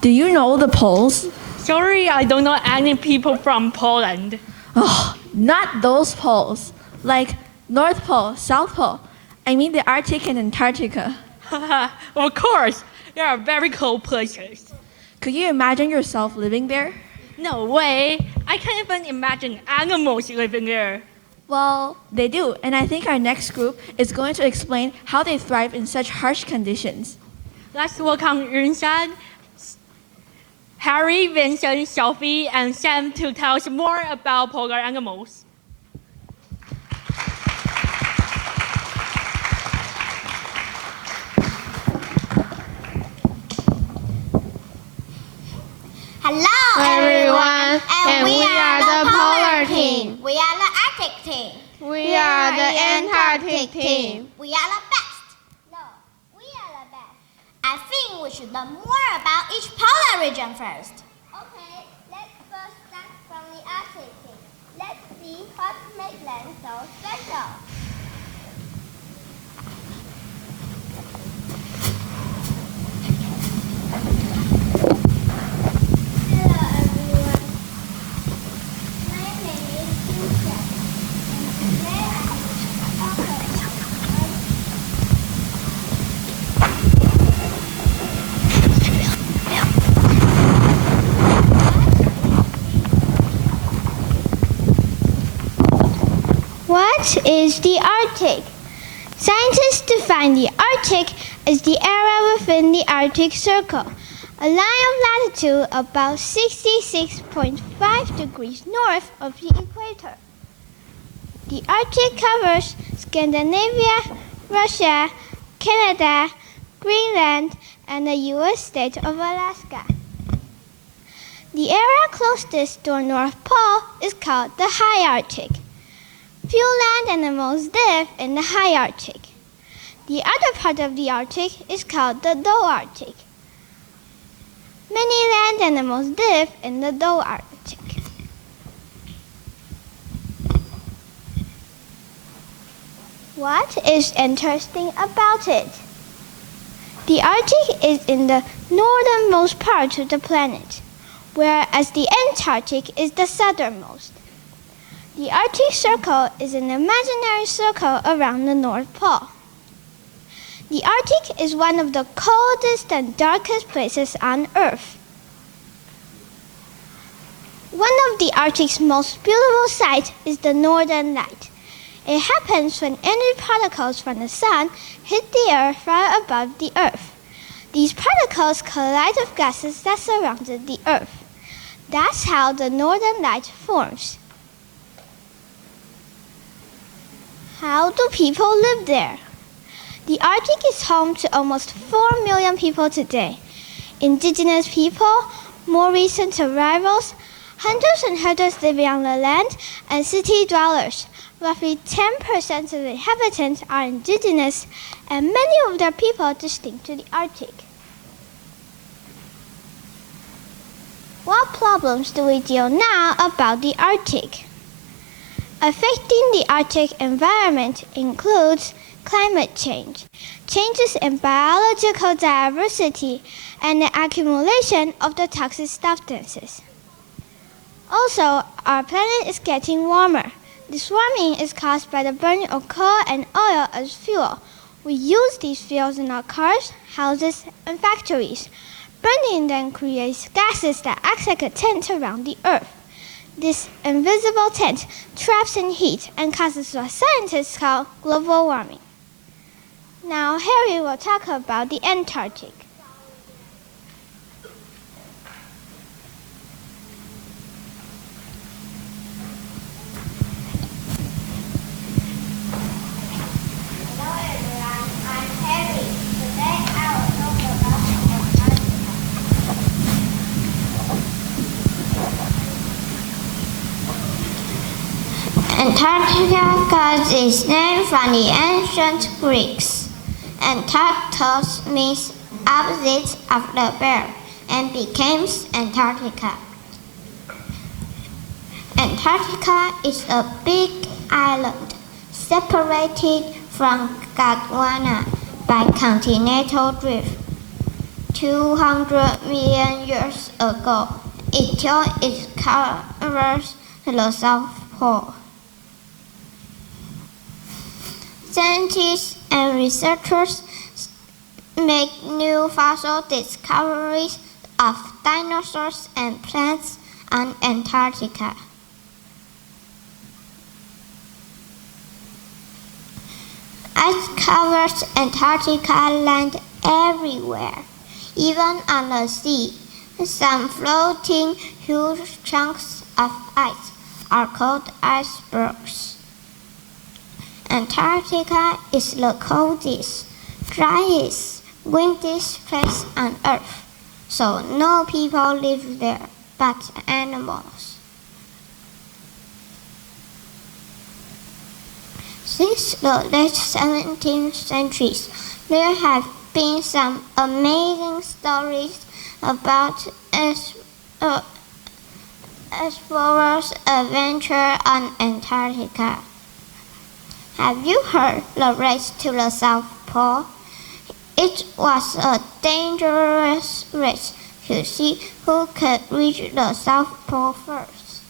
Do you know the poles? Sorry, I don't know any people from Poland. Oh, not those poles. Like North Pole, South Pole. I mean the Arctic and Antarctica. Of course, they are very cold places. Could you imagine yourself living there? No way. I can't even imagine animals living there. Well, they do, and I think our next group is going to explain how they thrive in such harsh conditions. Let's welcome Yunshan, Harry, Vincent, Sophie, and Sam to tell us more about polar animals. Hello everyone, and we are the polar team. We are the Arctic team. We are the Antarctic team. We are the best. No, we are the best. I think we should learn more about each polar region first. Okay, let's first start from the Arctic team. Let's see what makes them so special. What is the Arctic? Scientists define the Arctic as the area within the Arctic Circle, a line of latitude about 66.5 degrees north of the equator. The Arctic covers Scandinavia, Russia, Canada, Greenland, and the U.S. state of Alaska. The area closest to the North Pole is called the High Arctic. Few land animals live in the high Arctic. The other part of the Arctic is called the low Arctic. Many land animals live in the low Arctic. What is interesting about it? The Arctic is in the northernmost part of the planet, whereas the Antarctic is the southernmost. The Arctic Circle is an imaginary circle around the North Pole. The Arctic is one of the coldest and darkest places on Earth. One of the Arctic's most beautiful sights is the Northern Light. It happens when energy particles from the sun hit the air far above the Earth. These particles collide with gases that surrounded the Earth. That's how the Northern Light forms. How do people live there? The Arctic is home to almost 4 million people today. Indigenous people, more recent arrivals, hunters and herders living on the land, and city dwellers. Roughly 10% of the inhabitants are indigenous, and many of their people are distinct to the Arctic. What problems do we deal now about the Arctic? Affecting the Arctic environment includes climate change, changes in biological diversity, and the accumulation of the toxic substances. Also, our planet is getting warmer. This warming is caused by the burning of coal and oil as fuel. We use these fuels in our cars, houses, and factories. Burning them creates gases that act like a tent around the Earth. This invisible tent traps in heat and causes what scientists call global warming. Now Harry will talk about the Antarctic. Hello everyone, I'm Harry. Today I will talk about Antarctica got its name from the ancient Greeks. Antarctos means opposite of the bear and becomes Antarctica. Antarctica is a big island separated from Gondwana by continental drift. 200 million years ago. It covers the South Pole. Scientists and researchers make new fossil discoveries of dinosaurs and plants on Antarctica. Ice covers Antarctica land everywhere, even on the sea. Some floating huge chunks of ice are called icebergs. Antarctica is the coldest, driest, windiest place on Earth, so no people live there but animals. Since the late 17th century, there have been some amazing stories about explorers' adventure on Antarctica. Have you heard the race to the South Pole? It was a dangerous race to see who could reach the South Pole first.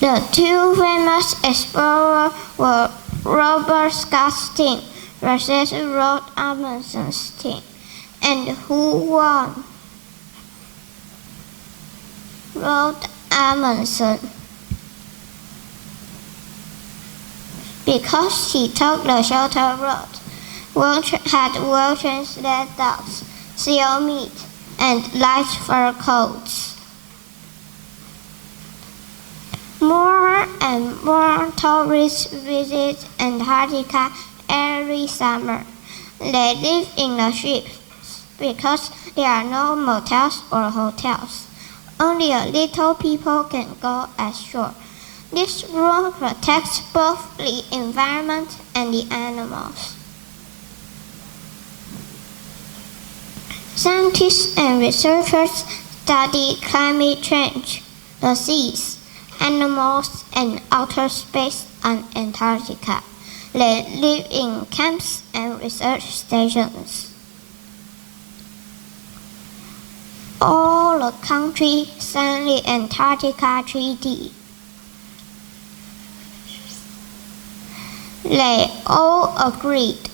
The two famous explorers were Robert Scott's team versus Roald Amundson's team. And who won? Roald Amundsen. Because he took the shorter road, had well-trained sled dogs, seal meat, and light fur coats. More and more tourists visit Antarctica every summer. They live in the ships because there are no motels or hotels. Only a little people can go ashore. This rule protects both the environment and the animals. Scientists and researchers study climate change, the seas, animals, and outer space on Antarctica. They live in camps and research stations. All the countries signed the Antarctica Treaty. They all agreed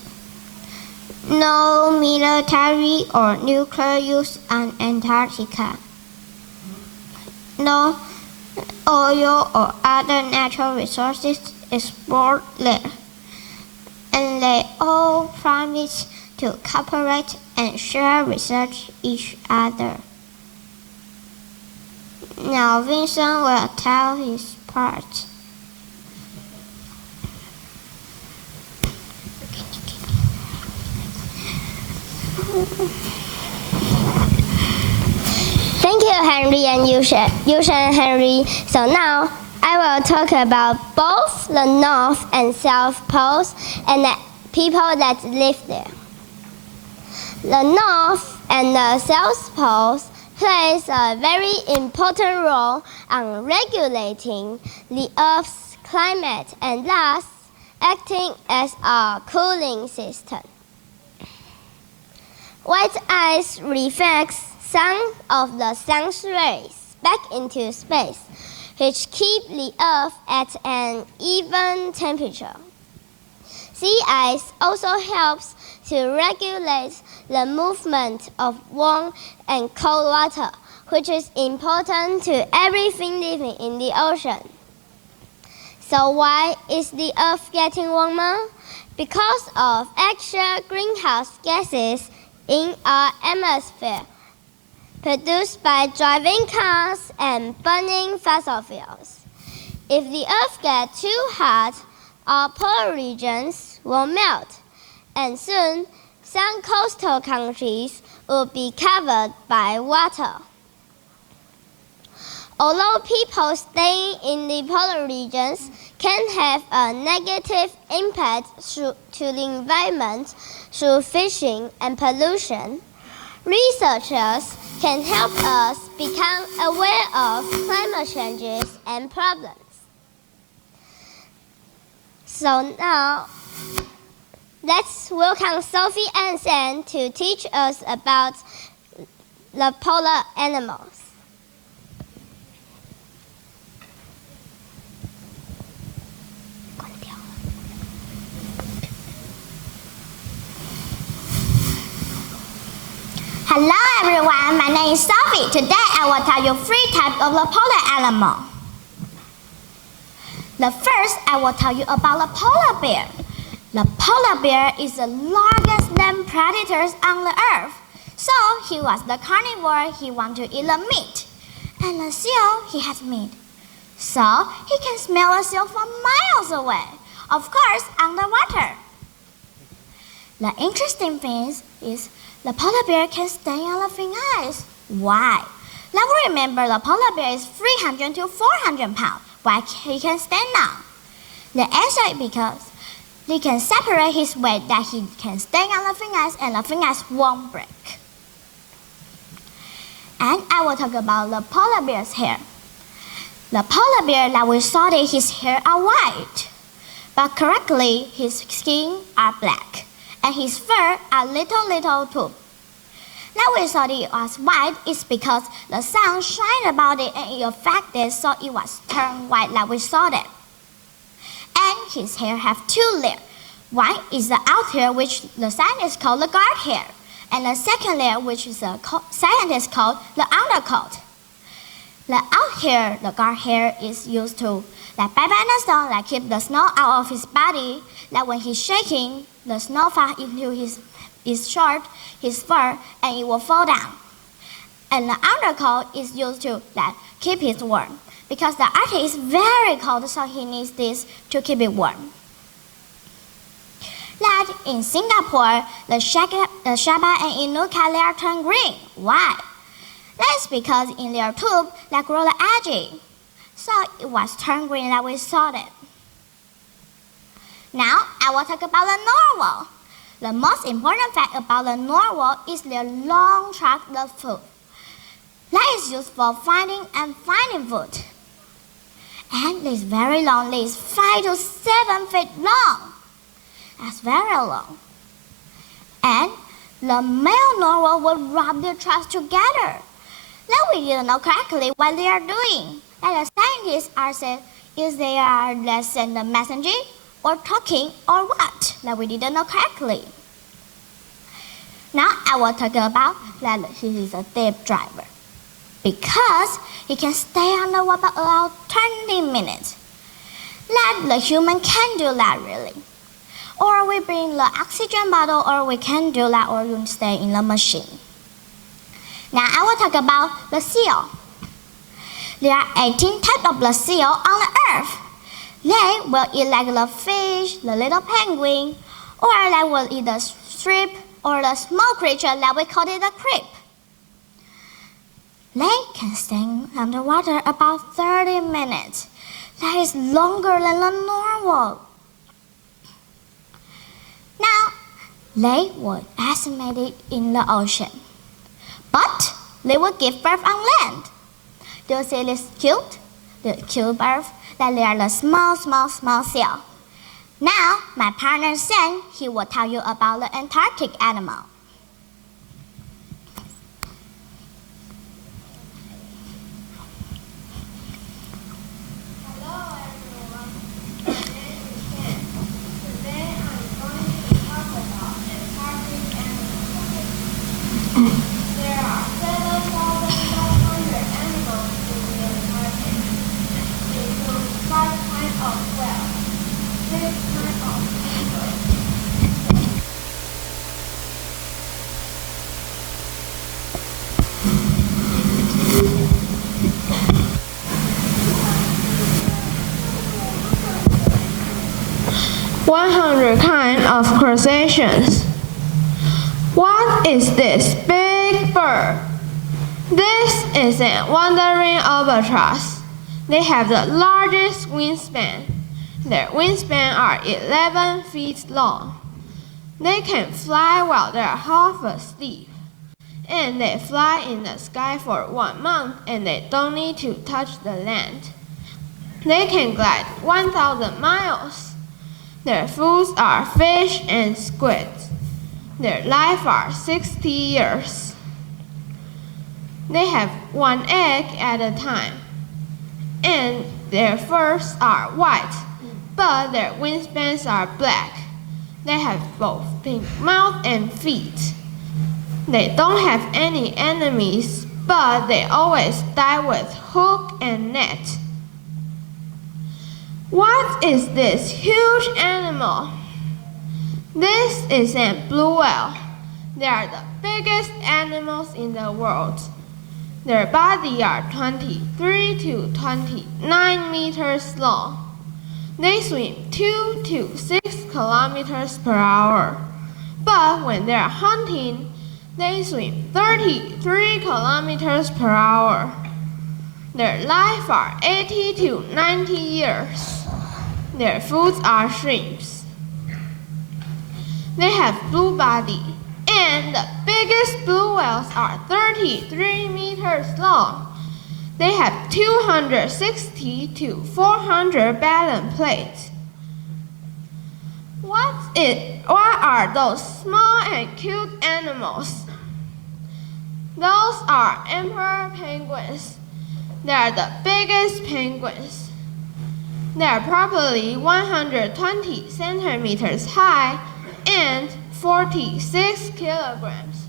no military or nuclear use on Antarctica. No oil or other natural resources explored there. And they all promised to cooperate and share research each other. Now Vincent will tell his part. Thank you, Henry and Yusha and Henry. So now I will talk about both the North and South Poles and the people that live there. The North and the South Poles plays a very important role on regulating the Earth's climate and thus acting as a cooling system. White ice reflects some of the sun's rays back into space, which keep the Earth at an even temperature. Sea ice also helps to regulate the movement of warm and cold water, which is important to everything living in the ocean. So why is the Earth getting warmer? Because of extra greenhouse gases in our atmosphere, produced by driving cars and burning fossil fuels. If the Earth gets too hot, our polar regions will melt, and soon some coastal countries will be covered by water. Although people staying in the polar regions can have a negative impact to the environment through fishing and pollution, researchers can help us become aware of climate changes and problems. So now, let's welcome Sophie and Sam to teach us about the polar animals. Hello everyone, my name is Sophie. Today I will tell you 3 types of the polar animal. The first, I will tell you about the polar bear. The polar bear is the largest land predators on the earth. So he was the carnivore, he wants to eat the meat. And the seal, he has meat. So he can smell a seal from miles away. Of course, underwater. The interesting thing is the polar bear can stand on the thin ice. Why? Now remember the polar bear is 300 to 400 pounds. Why he can stand now? The answer is because he can separate his weight that he can stand on the thin ice and the thin ice won't break. And I will talk about the polar bear's hair. The polar bear that we saw that his hair are white, but correctly his skin are black. And his fur are little too. Now we saw that it was white is because the sun shined about it and it affected so it was turned white like we saw that. And his hair have 2 layers. One is the outer hair which the scientists call the guard hair. And the second layer which is the scientists call the undercoat. The out hair, the guard hair is used to like bite in the snow, like keep the snow out of his body. Like when he's shaking, the snow falls into his shirt, his fur, and it will fall down. And the undercoat is used to like keep it warm because the Arctic is very cold, so he needs this to keep it warm. Like in Singapore, the Shabba and Inuka they are turned green. Why? That's because in their tube they grow the algae, so it was turned green like we saw it. Now I will talk about the narwhal. The most important fact about the narwhal is their long trunk of food. That is used for finding food. And it's very long, it's 5 to 7 feet long. That's very long. And the male narwhal will rub their trunks together. Now we didn't know correctly what they are doing. And the scientists are saying is they are send the messenger or talking or what? That we didn't know correctly. Now I will talk about that he is a deep diver because he can stay underwater about 20 minutes. That the human can do that really. Or we bring the oxygen bottle or we can do that or we stay in the machine. Now I will talk about the seal. There are 18 types of the seal on the earth. They will eat like the fish, the little penguin, or they will eat the shrimp or the small creature that we call it the creep. They can stay underwater about 30 minutes. That is longer than the narwhal. Now, they will estimate it in the ocean, but they will give birth on land. Do you see this cute? The cute birth that they are the small seal. Now, my partner Sam, he will tell you about the Antarctic animal. Hello everyone, my name is Sam. Today I'm going to talk about Antarctic animals. There are 7,500 animals in the Antarctic. They include 5 kinds of whales, 6 kinds of penguins. 100 kinds of crustaceans. What is this big bird? This is a wandering albatross. They have the largest wingspan. Their wingspan are 11 feet long. They can fly while they are half asleep. And they fly in the sky for 1 month and they don't need to touch the land. They can glide 1,000 miles. Their foods are fish and squid. Their life are 60 years. They have one egg at a time, and their furs are white, but their wingspans are black. They have both pink mouth and feet. They don't have any enemies, but they always die with hook and net. What is this huge animal? This is a blue whale. They are the biggest animals in the world. Their bodies are 23 to 29 meters long. They swim 2 to 6 kilometers per hour. But when they are hunting, they swim 33 kilometers per hour. Their life are 80 to 90 years. Their foods are shrimps. They have blue body, and the biggest blue whales are 33 meters long. They have 260 to 400 bottom plates. What are those small and cute animals? Those are emperor penguins. They are the biggest penguins. They are probably 120 centimeters high and 46 kilograms.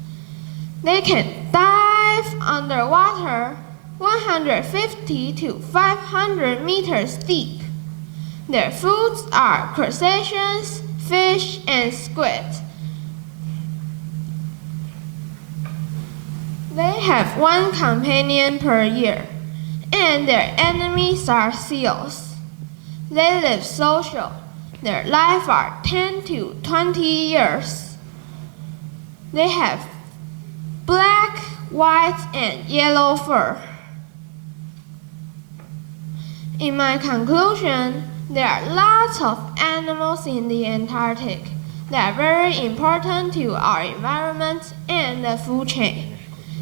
They can dive underwater 150 to 500 meters deep. Their foods are crustaceans, fish, and squid. They have one companion per year, and their enemies are seals. They live social. Their life are 10 to 20 years. They have black, white, and yellow fur. In my conclusion, there are lots of animals in the Antarctic that are very important to our environment and the food chain.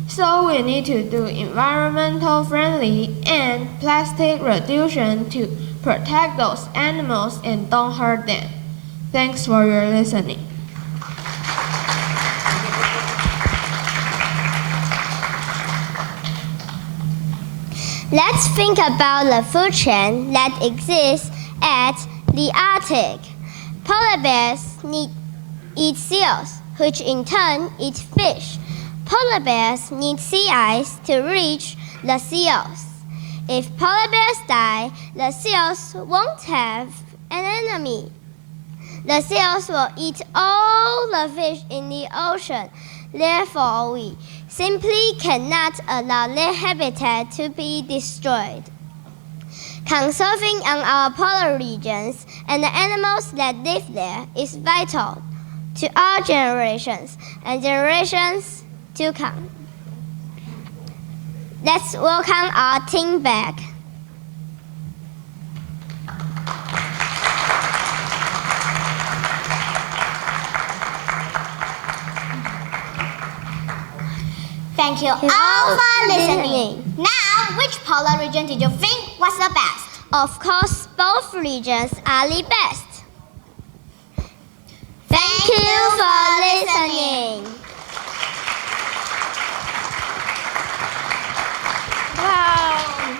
So we need to do environmental friendly and plastic reduction to protect those animals and don't hurt them. Thanks for your listening. Let's think about the food chain that exists at the Arctic. Polar bears eat seals, which in turn eat fish. Polar bears need sea ice to reach the seals. If polar bears die, the seals won't have an enemy. The seals will eat all the fish in the ocean. Therefore, we simply cannot allow their habitat to be destroyed. Conserving on our polar regions and the animals that live there is vital to our generations and generations to come. Let's welcome our team back. Thank you all for listening. Now, which polar region did you think was the best? Of course, both regions are the best. Thank you for listening. Wow,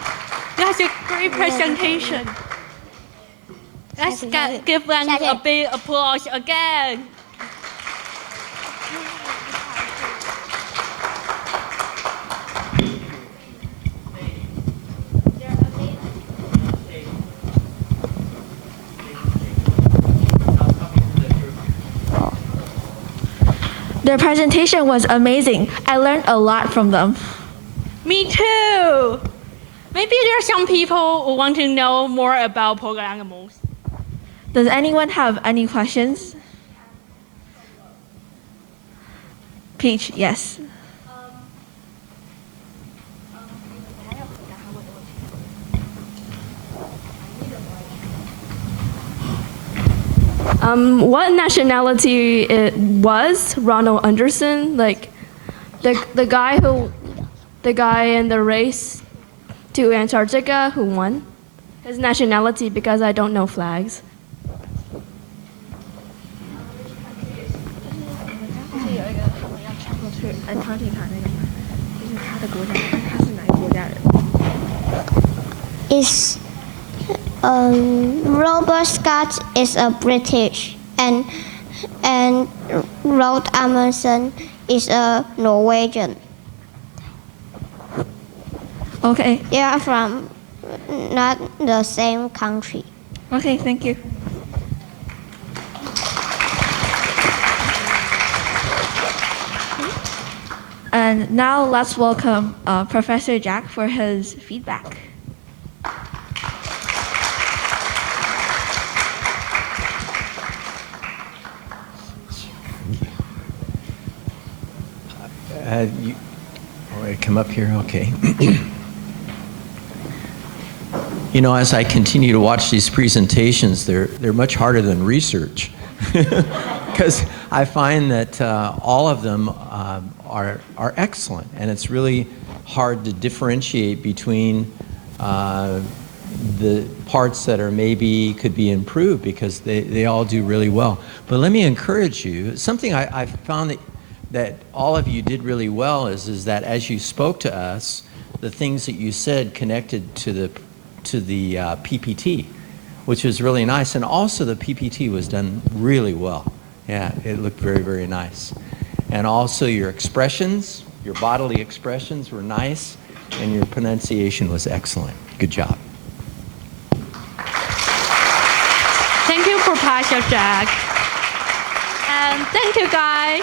that's a great presentation. Let's give them a big applause again. Their presentation was amazing. I learned a lot from them. Me too. Maybe there are some people who want to know more about polar animals. Does anyone have any questions? Peach, yes. What nationality it was Ronald Anderson, like the guy in the race to Antarctica who won? His nationality, because I don't know flags. Antarctica 那个，就是他的国家，他是哪个国家人？ Is Robert Scott is a British, and Roald Amundsen is a Norwegian. Okay. They are from not the same country. Okay, thank you. And now let's welcome Professor Jack for his feedback. Come up here, okay. You know, as I continue to watch these presentations, they're much harder than research, because I find that all of them are excellent, and it's really hard to differentiate between the parts that are maybe could be improved, because they all do really well. But let me encourage you, something I found that all of you did really well is that as you spoke to us, the things that you said connected to the PPT, which was really nice. And also the PPT was done really well. Yeah, it looked very, very nice. And also your expressions, your bodily expressions were nice, and your pronunciation was excellent. Good job. Thank you, Professor Jack. And thank you, guys.